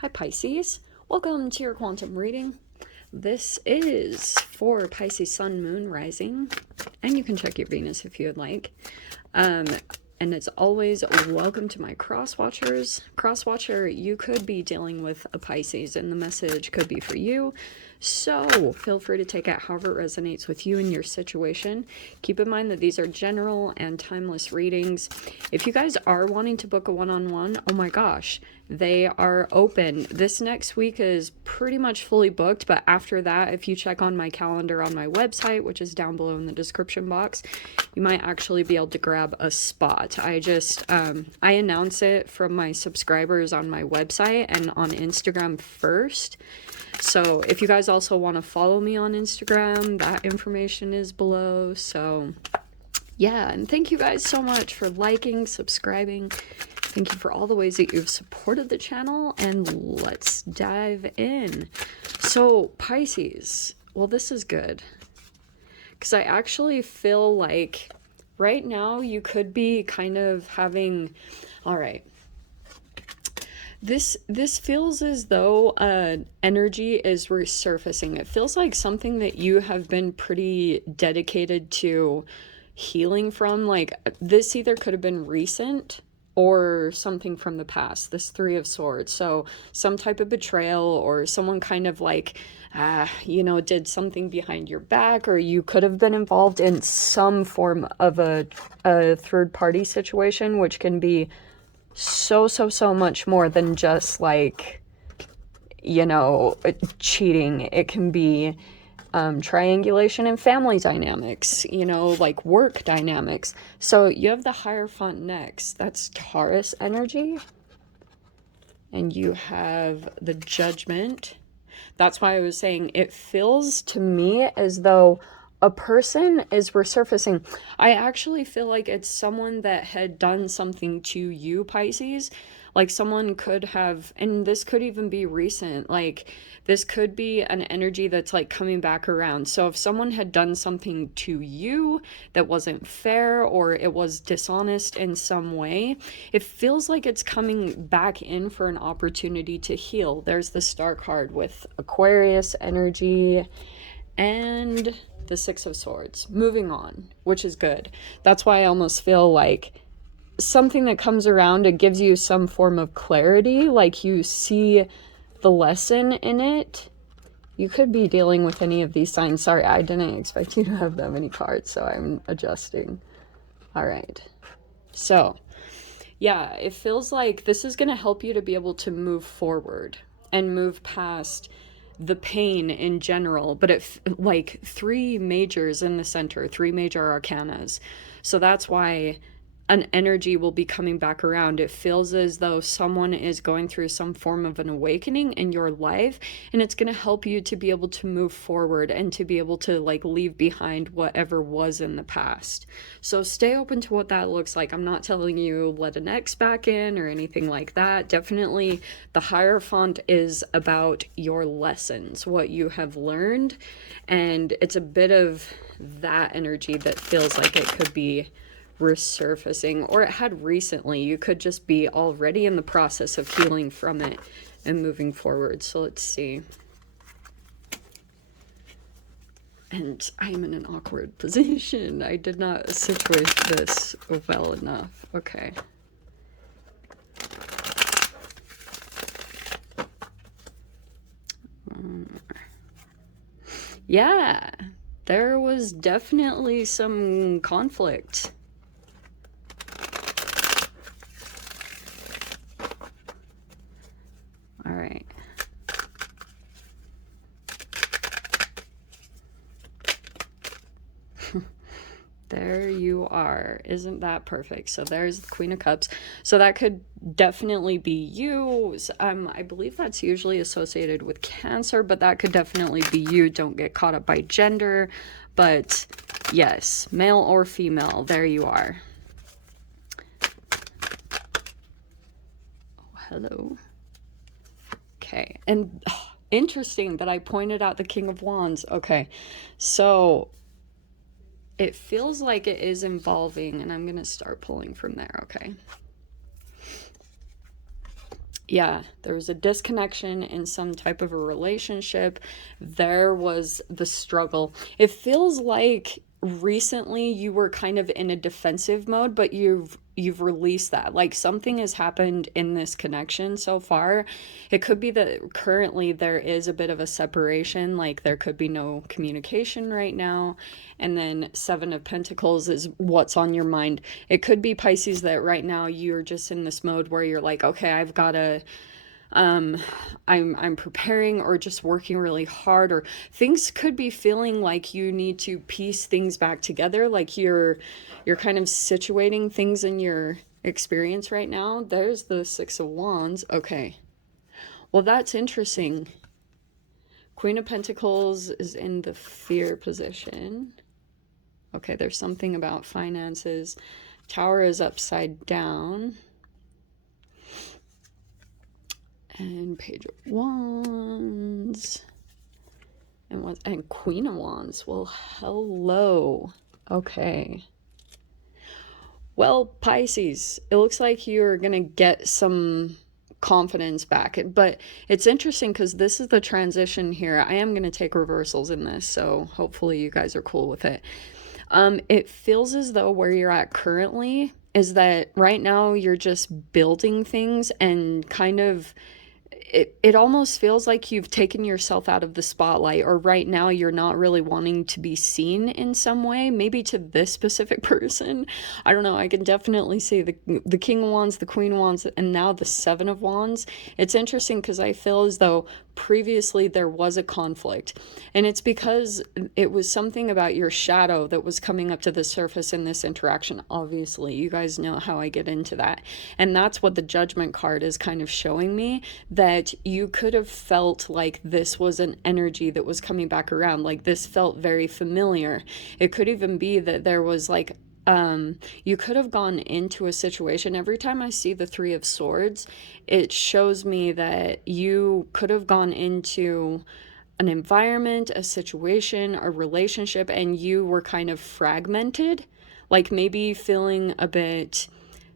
Hi Pisces, welcome to your quantum reading. This is for Pisces Sun, Moon, Rising, and you can check your Venus if you would like. And as always, welcome to my cross-watchers. Cross-watcher, you could be dealing with a Pisces and the message could be for you. So feel free to take it however it resonates with you and your situation. Keep in mind that these are general and timeless readings. If you guys are wanting to book a one-on-one, oh my gosh, they are open. This next week is pretty much fully booked, but after that, if you check on my calendar on my website, which is down below in the description box, you might actually be able to grab a spot. I announce it from my subscribers on my website and on Instagram first. So if you guys also want to follow me on Instagram, that information is below. So yeah, and thank you guys so much for liking, subscribing. Thank you for all the ways that you've supported the channel, and let's dive in. So Pisces, well, this is good because I actually feel like right now you could be kind of having, all right, this feels as though energy is resurfacing. It feels like something that you have been pretty dedicated to healing from. Like this either could have been recent or something from the past, this Three of Swords. So some type of betrayal, or someone kind of like, did something behind your back, or you could have been involved in some form of a third party situation, which can be so much more than just like, cheating. It can be triangulation and family dynamics, like work dynamics. So you have the Hierophant next. That's Taurus energy. And you have the Judgment. That's why I was saying it feels to me as though a person is resurfacing. I actually feel like it's someone that had done something to you, Pisces. Like someone could have, and this could even be recent, like this could be an energy that's like coming back around. So if someone had done something to you that wasn't fair, or it was dishonest in some way, it feels like it's coming back in for an opportunity to heal. There's the Star card with Aquarius energy and the Six of Swords. Moving on, which is good. That's why I almost feel like something that comes around, it gives you some form of clarity, like you see the lesson in it. You could be dealing with any of these signs. Sorry, I didn't expect you to have that many cards, so I'm adjusting. All right. So, yeah, it feels like this is going to help you to be able to move forward and move past the pain in general, but it like three majors in the center, three major arcanas. So that's why an energy will be coming back around. It feels as though someone is going through some form of an awakening in your life, and it's going to help you to be able to move forward and to be able to like leave behind whatever was in the past. So stay open to what that looks like. I'm not telling you let an ex back in or anything like that. Definitely the Hierophant is about your lessons, what you have learned, and it's a bit of that energy that feels like it could be resurfacing, or it had recently. You could just be already in the process of healing from it and moving forward. So let's see. And I'm in an awkward position. I did not situate this well enough. Okay. Yeah, there was definitely some conflict. All right. There you are. Isn't that perfect? So there's the Queen of Cups. So that could definitely be you. I believe that's usually associated with Cancer, but that could definitely be you. Don't get caught up by gender. But yes, male or female, there you are. Oh, hello. Okay. And interesting that I pointed out the King of Wands. Okay. So it feels like it is involving, and I'm going to start pulling from there, okay? Yeah, there was a disconnection in some type of a relationship. There was the struggle. It feels like recently you were kind of in a defensive mode, but you've released that. Like something has happened in this connection so far. It could be that currently there is a bit of a separation, like there could be no communication right now. And then Seven of Pentacles is what's on your mind. It could be, Pisces, that right now you're just in this mode where you're like, okay, I've got to um I'm preparing or just working really hard, or things could be feeling like you need to piece things back together, like you're kind of situating things in your experience right now. There's the Six of Wands. Okay, well, that's interesting. Queen of Pentacles is in the fear position. Okay, there's something about finances. Tower is upside down. And Page of Wands. And Queen of Wands. Well, hello. Okay. Well, Pisces, it looks like you're going to get some confidence back. But it's interesting because this is the transition here. I am going to take reversals in this, so hopefully you guys are cool with it. It feels as though where you're at currently is that right now you're just building things and kind of it almost feels like you've taken yourself out of the spotlight, or right now you're not really wanting to be seen in some way, maybe to this specific person. I don't know. I can definitely see the King of Wands, the Queen of Wands, and now the Seven of Wands. It's interesting because I feel as though previously there was a conflict, and it's because it was something about your shadow that was coming up to the surface in this interaction. Obviously, you guys know how I get into that, and that's what the Judgment card is kind of showing me, that you could have felt like this was an energy that was coming back around, like this felt very familiar. It could even be that there was like you could have gone into a situation. Every time I see the Three of Swords, it shows me that you could have gone into an environment, a situation, a relationship, and you were kind of fragmented, like maybe feeling a bit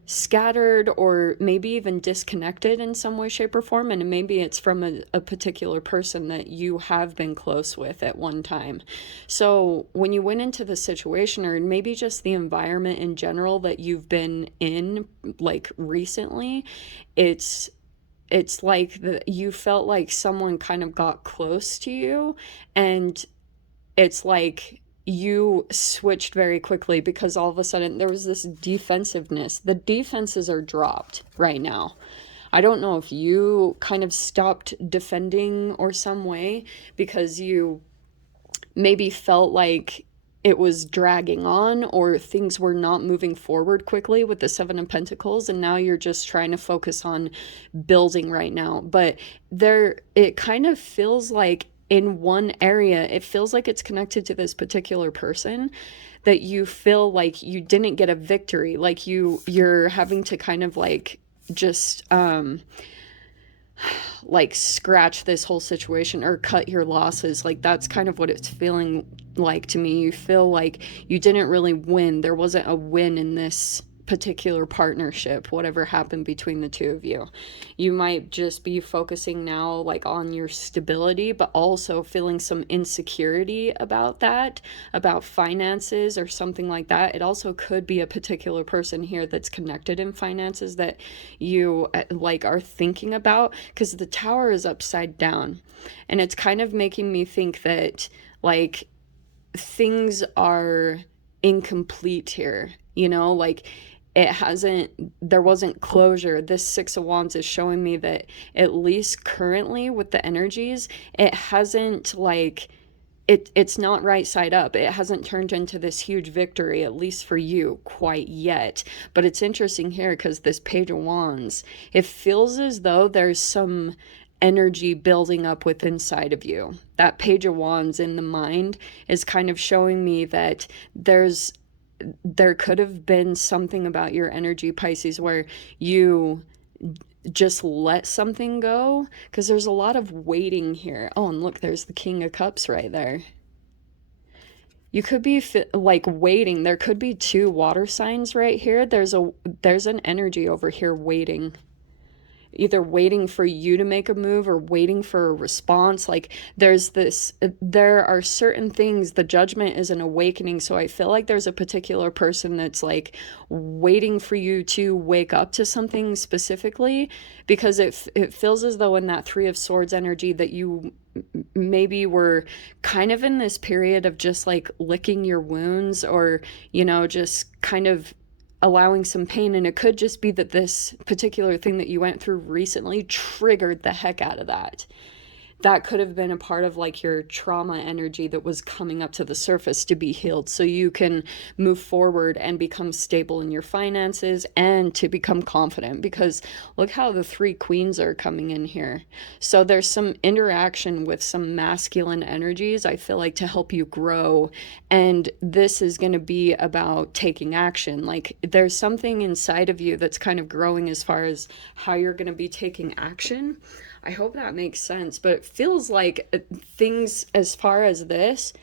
scattered or maybe even disconnected in some way, shape, or form. And maybe it's from a particular person that you have been close with at one time. So when you went into the situation, or maybe just the environment in general that you've been in, like recently, it's like you felt like someone kind of got close to you, and it's like you switched very quickly because all of a sudden there was this defensiveness. The defenses are dropped right now. I don't know if you kind of stopped defending or some way because you maybe felt like it was dragging on, or things were not moving forward quickly with the Seven of Pentacles, and now you're just trying to focus on building right now. But it kind of feels like in one area, it feels like it's connected to this particular person, that you feel like you didn't get a victory, like you're having to kind of like just like scratch this whole situation or cut your losses. Like that's kind of what it's feeling like to me. You feel like you didn't really win. There wasn't a win in this particular partnership, whatever happened between the two of you. You might just be focusing now like on your stability, but also feeling some insecurity about that, about finances or something like that. It also could be a particular person here that's connected in finances that you like are thinking about, because the Tower is upside down, and it's kind of making me think that like things are incomplete here, you know, like there wasn't closure. This Six of Wands is showing me that at least currently with the energies, it hasn't like it's not right side up. It hasn't turned into this huge victory, at least for you, quite yet. But it's interesting here because this Page of Wands, it feels as though there's some energy building up with inside of you. That Page of Wands in the mind is kind of showing me that there could have been something about your energy, Pisces, where you just let something go, because there's a lot of waiting here. Oh, and look, there's the King of Cups right there. You could be like waiting. There could be two water signs right here. There's an energy over here waiting. either waiting for you to make a move or waiting for a response. Like there are certain things, the judgment is an awakening. So I feel like there's a particular person that's like waiting for you to wake up to something specifically, because it feels as though in that Three of Swords energy that you maybe were kind of in this period of just like licking your wounds, or, just kind of allowing some pain. And it could just be that this particular thing that you went through recently triggered the heck out of that. That could have been a part of like your trauma energy that was coming up to the surface to be healed, so you can move forward and become stable in your finances and to become confident. Because look how the 3 queens are coming in here. So there's some interaction with some masculine energies, I feel like, to help you grow. And this is going to be about taking action. Like there's something inside of you that's kind of growing as far as how you're going to be taking action. I hope that makes sense, but it feels like things as far as this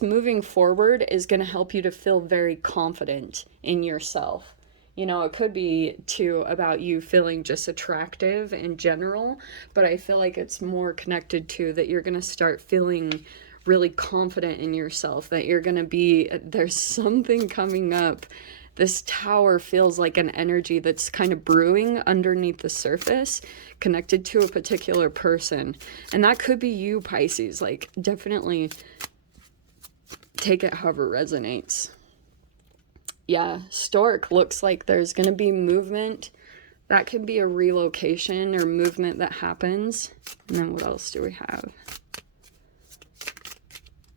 moving forward is going to help you to feel very confident in yourself. It could be too about you feeling just attractive in general, but I feel like it's more connected to that you're going to start feeling really confident in yourself, that you're going to be, there's something coming up. This tower feels like an energy that's kind of brewing underneath the surface, connected to a particular person. And that could be you, Pisces. Like, definitely take it however resonates. Yeah, Stork looks like there's going to be movement. That could be a relocation or movement that happens. And then what else do we have?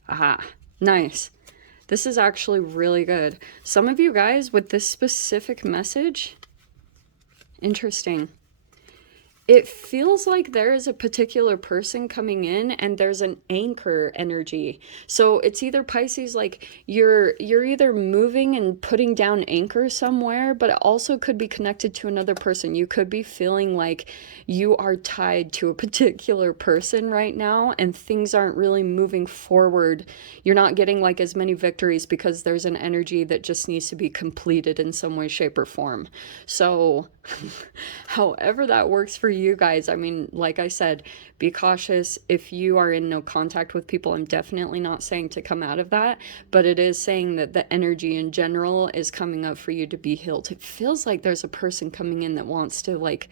Aha, nice. This is actually really good. Some of you guys with this specific message, interesting. It feels like there is a particular person coming in and there's an anchor energy. So it's either, Pisces, like you're either moving and putting down anchor somewhere, but it also could be connected to another person. You could be feeling like you are tied to a particular person right now and things aren't really moving forward. You're not getting like as many victories because there's an energy that just needs to be completed in some way, shape, or form. So however that works for you guys, I mean, like I said, be cautious. If you are in no contact with people, I'm definitely not saying to come out of that, but it is saying that the energy in general is coming up for you to be healed. It feels like there's a person coming in that wants to, like,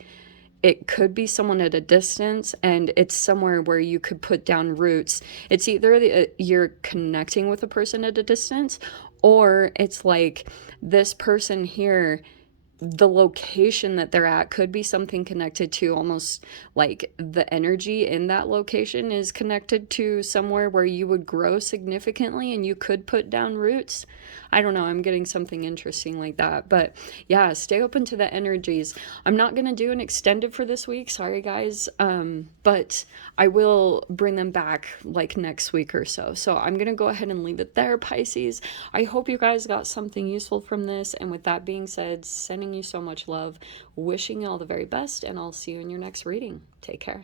it could be someone at a distance, and it's somewhere where you could put down roots. It's either you're connecting with a person at a distance, or it's like this person here, the location that they're at could be something connected to, almost like the energy in that location is connected to somewhere where you would grow significantly and you could put down roots. I don't know, I'm getting something interesting like that. But yeah, stay open to the energies. I'm not going to do an extended for this week, sorry guys, but I will bring them back like next week or so. So I'm going to go ahead and leave it there, Pisces. I hope you guys got something useful from this, and with that being said, sending you so much love, wishing you all the very best, and I'll see you in your next reading. Take care.